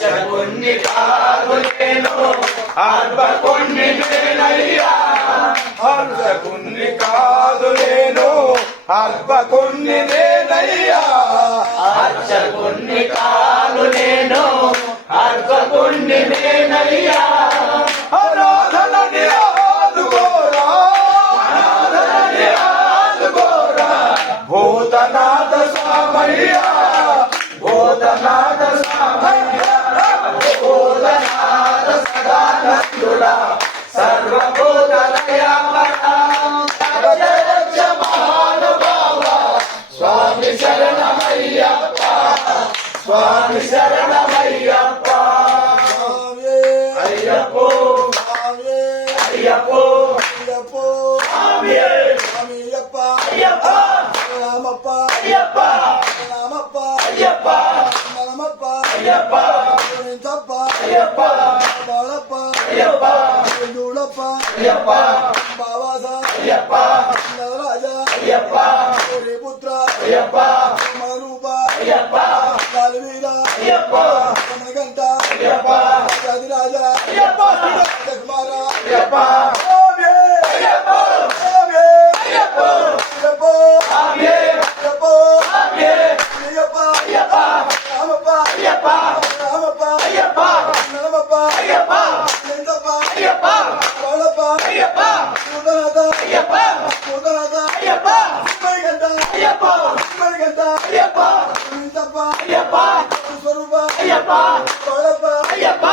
కొన్ని కాదు నేను అర్భ కొన్ని నేనయ్యా హర్ష కొన్ని కాదు నేను అర్భ కొన్ని నేనయ్యా హర్ష కొన్ని కాదు నేను అర్భ కొన్ని నేనయ్యా అనాథలని ఆదుకోరా అనాథలని ఆదుకోరా భూతనాథ స్వామయ్యా భూతనాథ స్వామయ్యా భూతనాథ సదానందుడా సర్వభూతలయామరా రక్ష మహానుభావ స్వామి శరణమయ్యప్ప స్వామి శరణమయ్యప్ప అయ్యప్పో అయ్యప్పో అయ్యప్పో స్వామియప్ప అయ్యప్ప రామప్ప అయ్యప్ప రామప్ప అయ్యప్ప రామప్ప అయ్యప్ప తప్ప అయ్యప్ప బాలప్ప అయ్యప్ప చూడప్ప అయ్యప్ప బావాస అయ్యప్ప నవరాజ అయ్యప్ప పుత్ర అయ్యప్ప మరూప అయ్యప్ప కాలవీర అయ్యప్ప గంట అయ్యప్ప రాజరాజ అయ్యప్ప కుమార అయ్యప్ప అయ్యప్ప అయ్యప్ప అయ్యప్ప అయ్యప్ప అయ్యప్ప అయ్యప్ప రామప్ప అయ్యప్ప రామప్ప అయ్యప్ప నలమప్ప అయ్యప్ప ఎంతప్ప అయ్యప్ప బాలప్ప అయ్యప్ప పూతనాథ అయ్యప్ప పూతనాథ అయ్యప్ప మరిగంట అయ్యప్ప మరిగంట అయ్యప్ప ఇంతప్ప అయ్యప్ప స్వరూప అయ్యప్ప బాలప్ప అయ్యప్ప